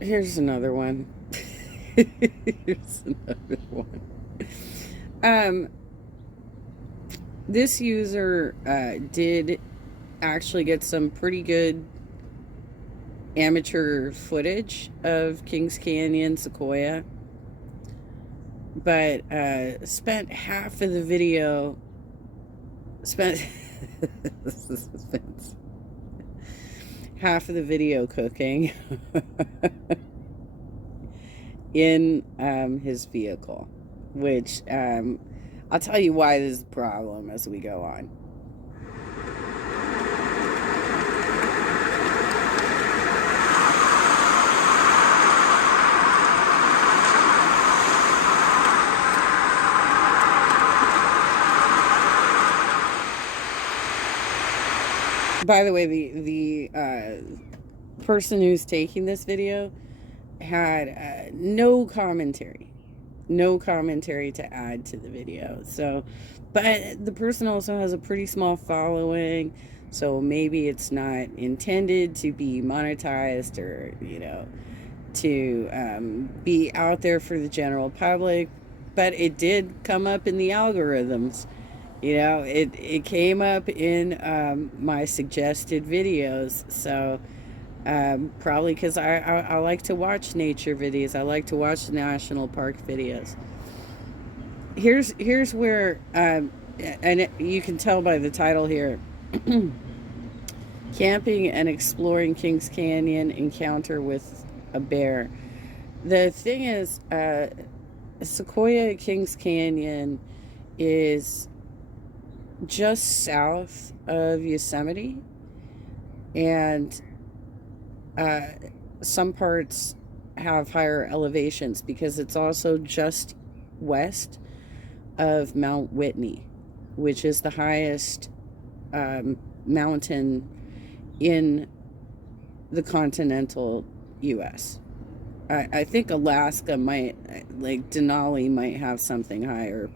Here's another one. Here's another one. Um, this user did actually get some pretty good amateur footage of Kings Canyon, Sequoia, but spent half of the video spent half of the video cooking in his vehicle, which I'll tell you why this is a problem as we go on. By the way, the person who's taking this video had no commentary to add to the video. So, but the person also has a pretty small following, so maybe it's not intended to be monetized or, to be out there for the general public, but it did come up in the algorithms. It came up in my suggested videos. So probably because I like to watch nature videos. I like to watch national park videos. Here's where, and you can tell by the title here, camping and exploring Kings Canyon, encounter with a bear. The thing is, Sequoia Kings Canyon is just south of Yosemite, and some parts have higher elevations because it's also just west of Mount Whitney, which is the highest mountain in the continental U.S. I think Alaska might, like Denali might have something higher,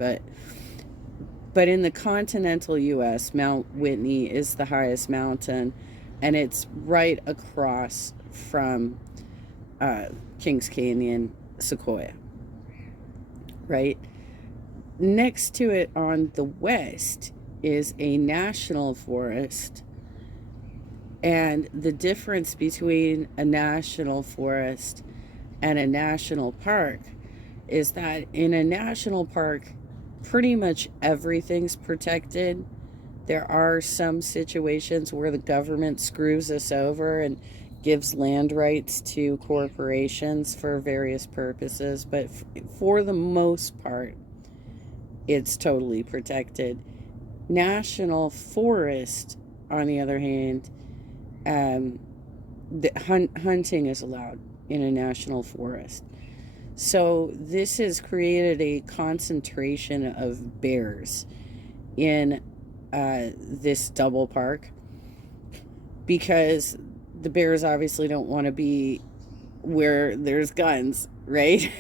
but in the continental U.S., Mount Whitney is the highest mountain, and it's right across from Kings Canyon, Sequoia. Right? Next to it on the west is a national forest, and the difference between a national forest and a national park is that in a national park, pretty much everything's protected. There are some situations where the government screws us over and gives land rights to corporations for various purposes, but for the most part, it's totally protected. National forest, on the other hand, hunting is allowed in a national forest. So this has created a concentration of bears in this double park, because the bears obviously don't want to be where there's guns, right?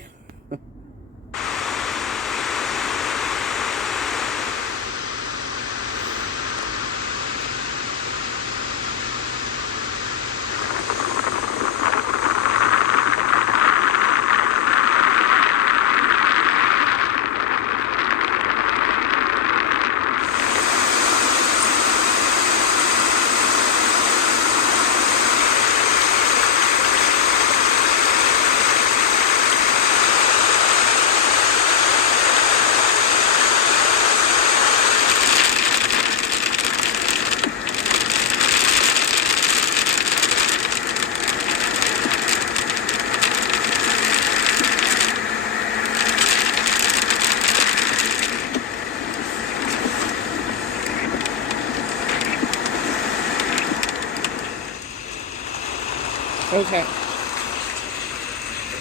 Okay.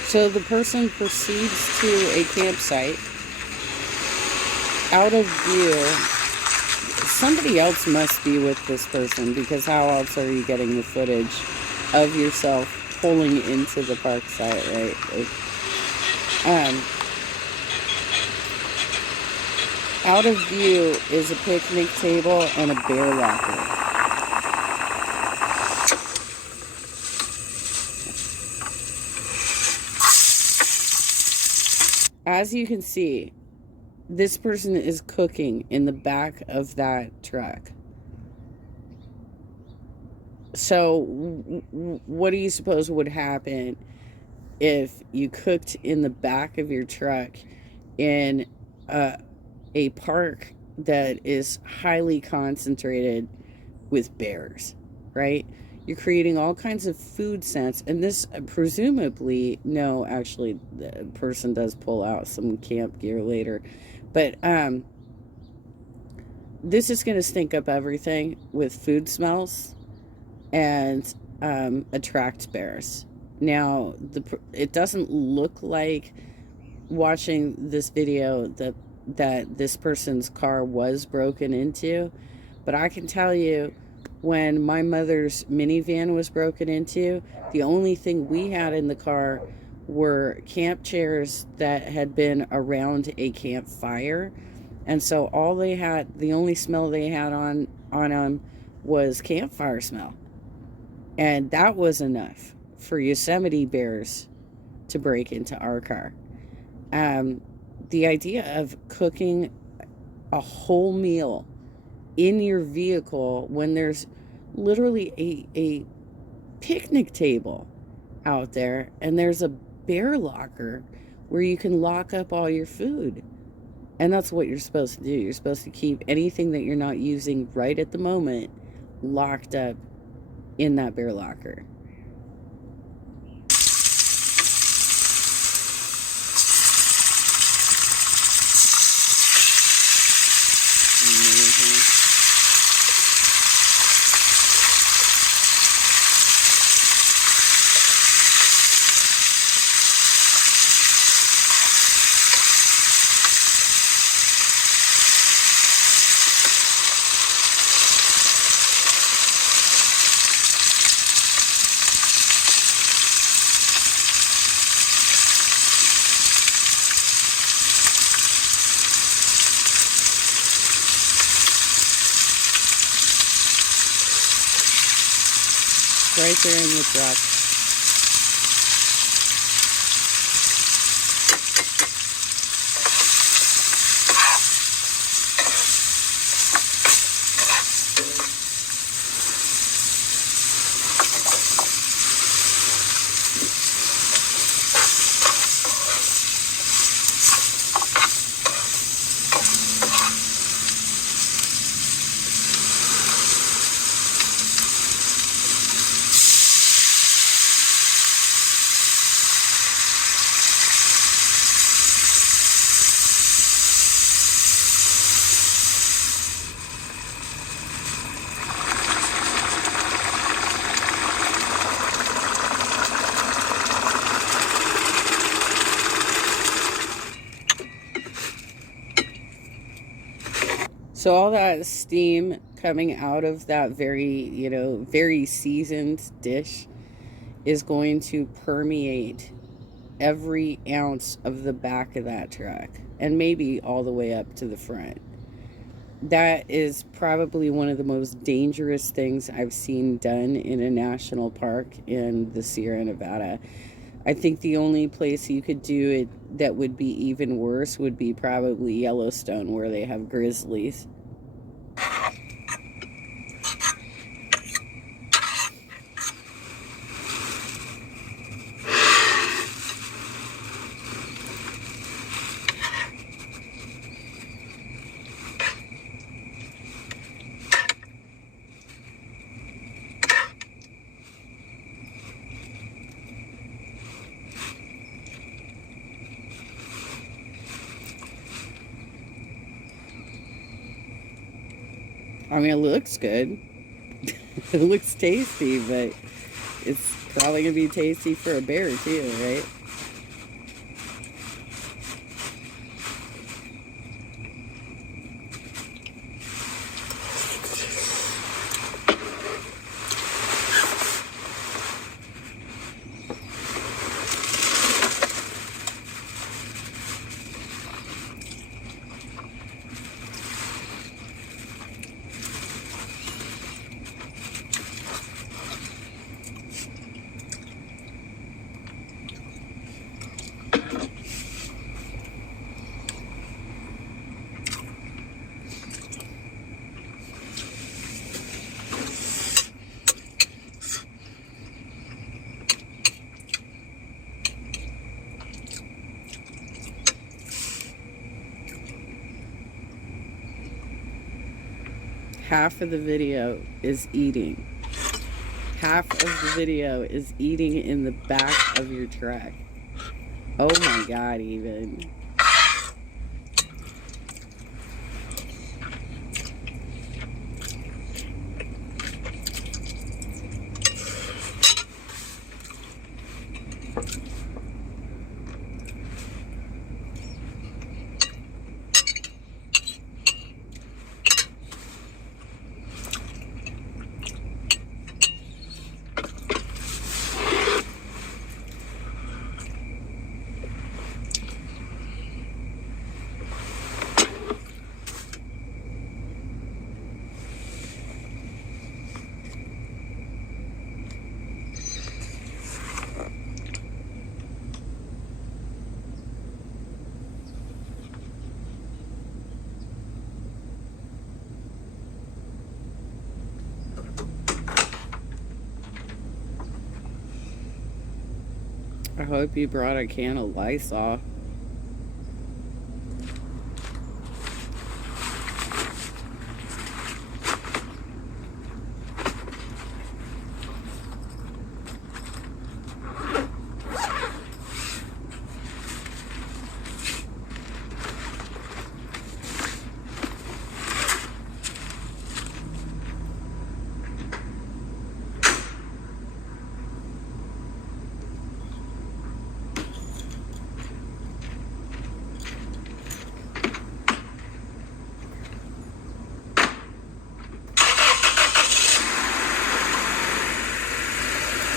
So the person proceeds to a campsite. Out of view, somebody else must be with this person, because how else are you getting the footage of yourself pulling into the park site, right? Out of view is a picnic table and a bear locker. As you can see, this person is cooking in the back of that truck. So, what do you suppose would happen if you cooked in the back of your truck in a park that is highly concentrated with bears, right? You're creating all kinds of food scents, and this presumably, no, actually, the person does pull out some camp gear later, but this is going to stink up everything with food smells and attract bears. Now, it doesn't look like, watching this video, that this person's car was broken into, but I can tell you, when my mother's minivan was broken into, the only thing we had in the car were camp chairs that had been around a campfire, and so the only smell they had on them was campfire smell, and that was enough for Yosemite bears to break into our car. The idea of cooking a whole meal in your vehicle when there's literally a picnic table out there and there's a bear locker where you can lock up all your food. And that's what you're supposed to do. You're supposed to keep anything that you're not using right at the moment locked up in that bear locker. Right there in the truck. So all that steam coming out of that very seasoned dish is going to permeate every ounce of the back of that truck and maybe all the way up to the front. That is probably one of the most dangerous things I've seen done in a national park in the Sierra Nevada. I think the only place you could do it that would be even worse would be probably Yellowstone, where they have grizzlies. I mean, it looks good. It looks tasty, but it's probably going to be tasty for a bear too, right? half of the video is eating. Half of the video is eating in the back of your truck. Oh my God, even. I hope you brought a can of Lysol.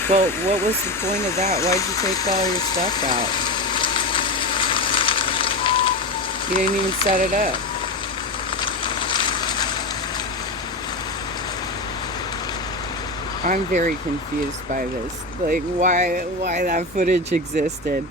Well, what was the point of that? Why'd you take all your stuff out? You didn't even set it up. I'm very confused by this. Like, why that footage existed.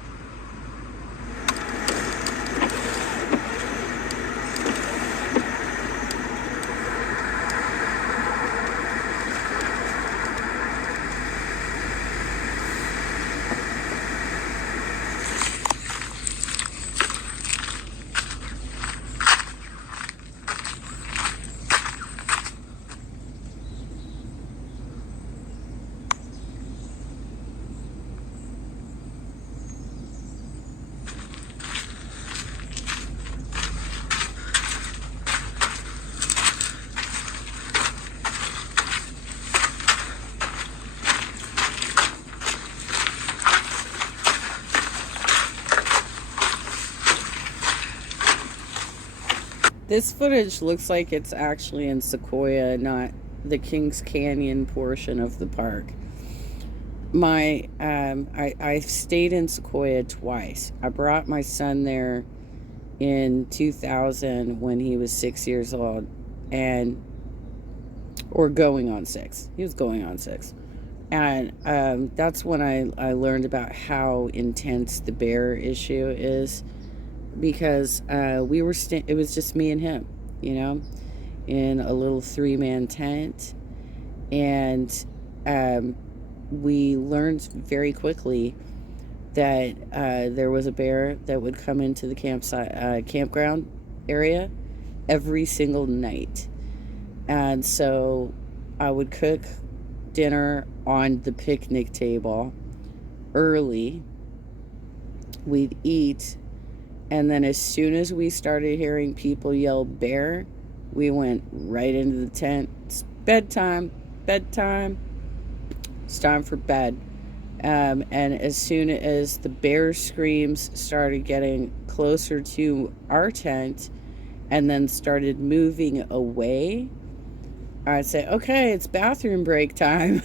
This footage looks like it's actually in Sequoia, not the Kings Canyon portion of the park. I stayed in Sequoia twice. I brought my son there in 2000 when he was 6 years old, or going on 6. He was going on 6. And that's when I learned about how intense the bear issue is, because it was just me and him, in a little 3-man tent. And we learned very quickly that there was a bear that would come into the campground area every single night. And so I would cook dinner on the picnic table early. We'd eat, and then as soon as we started hearing people yell bear, we went right into the tent. It's bedtime. It's time for bed. And as soon as the bear screams started getting closer to our tent and then started moving away, I'd say, okay, it's bathroom break time.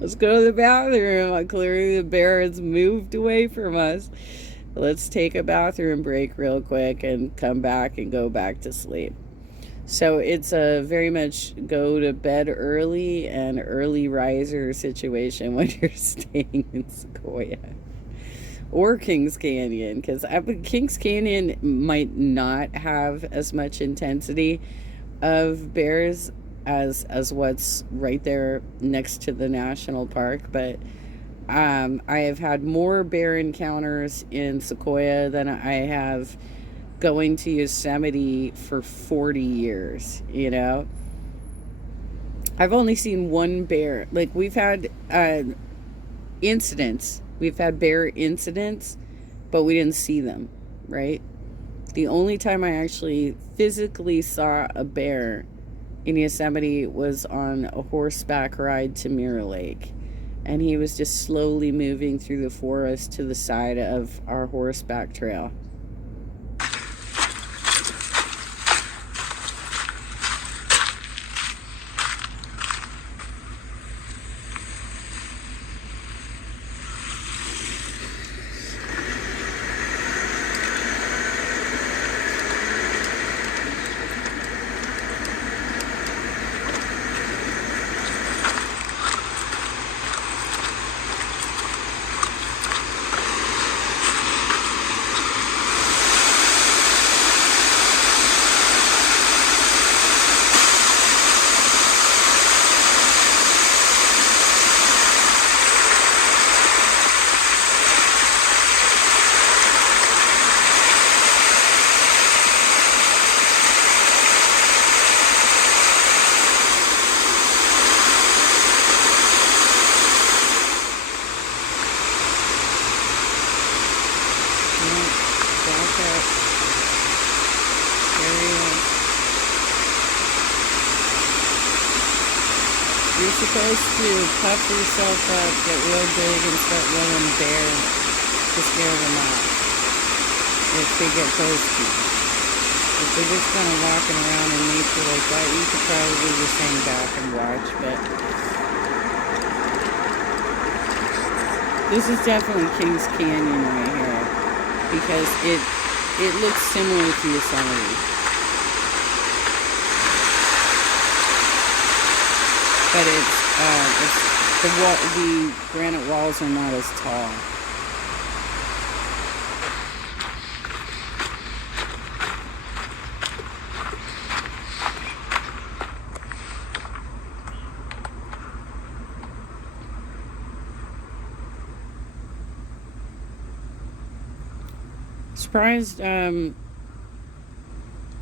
Let's go to the bathroom. Clearly the bear has moved away from us. Let's take a bathroom break real quick and come back and go back to sleep. So it's a very much go to bed early and early riser situation when you're staying in Sequoia or Kings Canyon, because Kings Canyon might not have as much intensity of bears as what's right there next to the national park, but I have had more bear encounters in Sequoia than I have going to Yosemite for 40 years, you know? I've only seen one bear. Like, we've had incidents. We've had bear incidents, but we didn't see them, right? The only time I actually physically saw a bear in Yosemite was on a horseback ride to Mirror Lake. And he was just slowly moving through the forest to the side of our horseback trail. You're supposed to puff yourself up, get real big, and start running bear to scare them off if they get close to you. If they're just kind of walking around in nature like that, you could probably just hang back and watch, but this is definitely Kings Canyon right here, because it looks similar to Yosemite. But the granite walls are not as tall. Surprised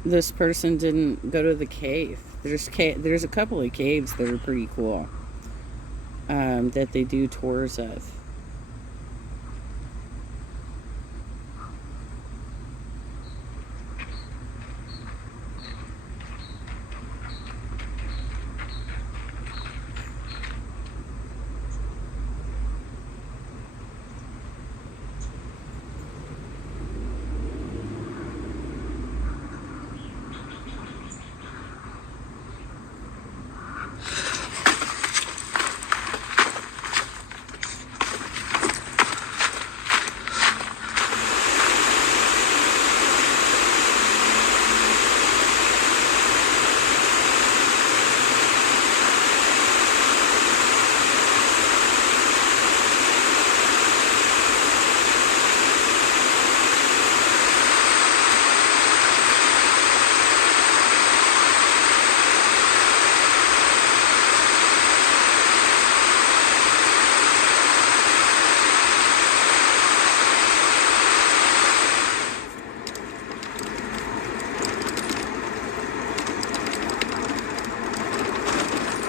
this person didn't go to the cave. There's a couple of caves that are pretty cool that they do tours of.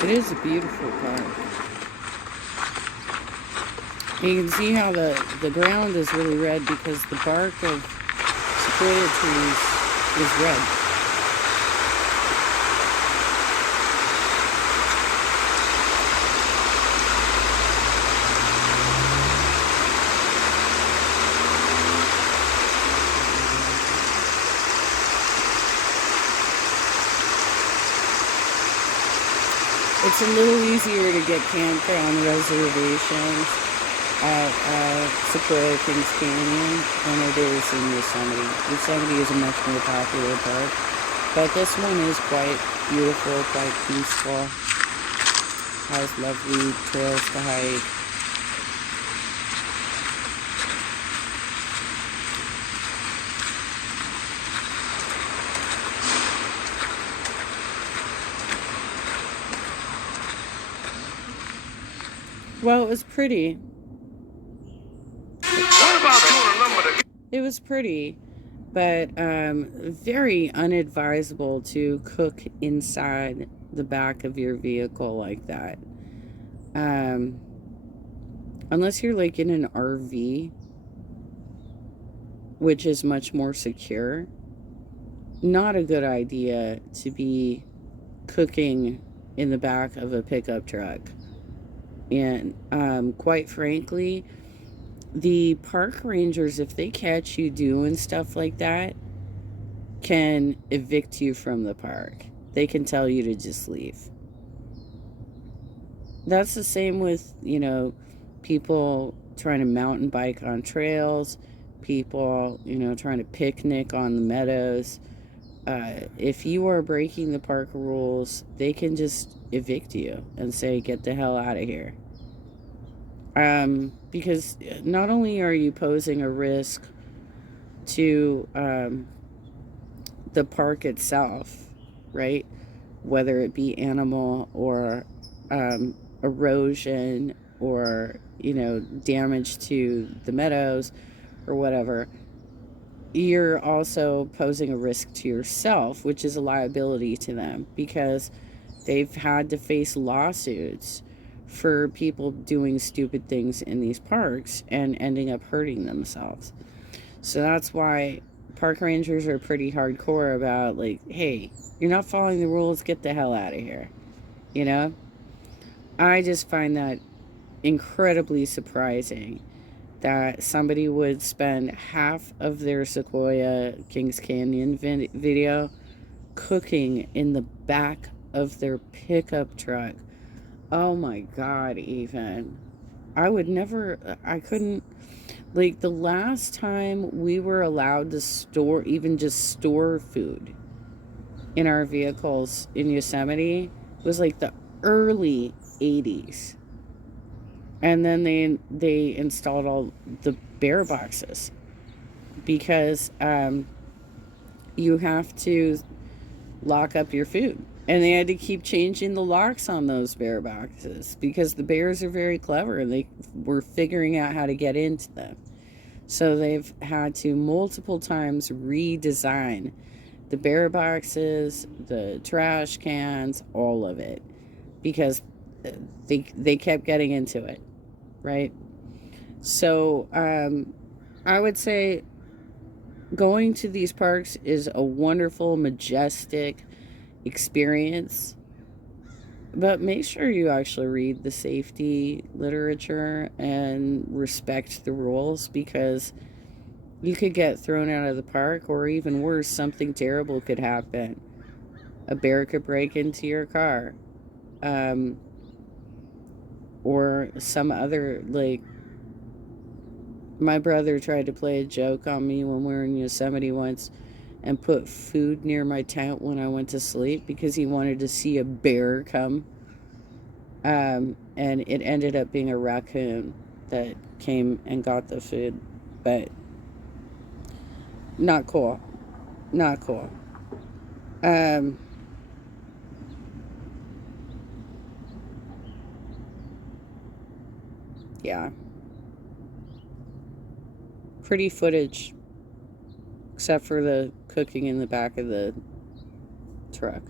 It is a beautiful park. You can see how the ground is really red because the bark of sequoia trees is red. It's a little easier to get campground reservations at Sequoia Kings Canyon than it is in Yosemite. Yosemite is a much more popular park, but this one is quite beautiful, quite peaceful, has lovely trails to hike. Well, it was pretty. It was pretty, But very unadvisable to cook inside the back of your vehicle like that. Um, unless you're like in an RV, which is much more secure, not a good idea to be cooking in the back of a pickup truck. And quite frankly, the park rangers, if they catch you doing stuff like that, can evict you from the park. They can tell you to just leave. That's the same with, people trying to mountain bike on trails, people, trying to picnic on the meadows. If you are breaking the park rules, they can just evict you and say, get the hell out of here. Because not only are you posing a risk to the park itself, right? Whether it be animal or erosion or, damage to the meadows or whatever, you're also posing a risk to yourself, which is a liability to them because they've had to face lawsuits for people doing stupid things in these parks and ending up hurting themselves. So that's why park rangers are pretty hardcore about, like, hey, you're not following the rules, get the hell out of here. You know? I just find that incredibly surprising that somebody would spend half of their Sequoia Kings Canyon video cooking in the back of their pickup truck. Oh my God, even. I couldn't, like, the last time we were allowed to store, even just store food in our vehicles in Yosemite was like the early 80s. And then they installed all the bear boxes because you have to lock up your food. And they had to keep changing the locks on those bear boxes because the bears are very clever and they were figuring out how to get into them. So they've had to multiple times redesign the bear boxes, the trash cans, all of it, because they kept getting into it, right? So I would say going to these parks is a wonderful, majestic experience, but make sure you actually read the safety literature and respect the rules, because you could get thrown out of the park, or even worse, something terrible could happen. A bear could break into your car, or some other, like, my brother tried to play a joke on me when we were in Yosemite once and put food near my tent when I went to sleep because he wanted to see a bear come. And it ended up being a raccoon that came and got the food. But not cool. Not cool. Um, yeah. Pretty footage, except for the cooking in the back of the truck.